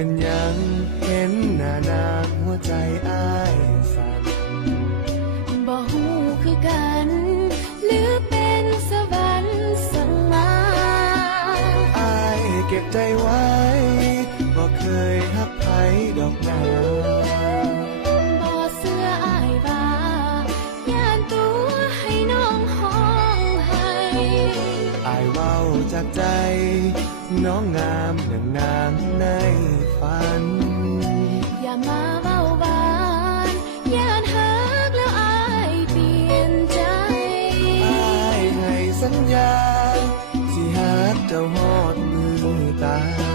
เป็นยังเห็นหน้านางหัวใจอ้ายสั่นบ่ฮู้คือกันหรือเป็นสวรรค์สั่งมาอ้ายเก็บใจไว้บ่เคยฮักไผดอกนาบ่เสื้ออ้ายว่าย่านตัวให้น้องห้องให้อ้ายเว้าจากใจน้องงามหนึ่งนางในฝันอย่ามาเว้าหวานย่านฮักแล้วอ้ายเปลี่ยนใจอ้ายให้สัญญาสิฮักเจ้าฮอดมือตาย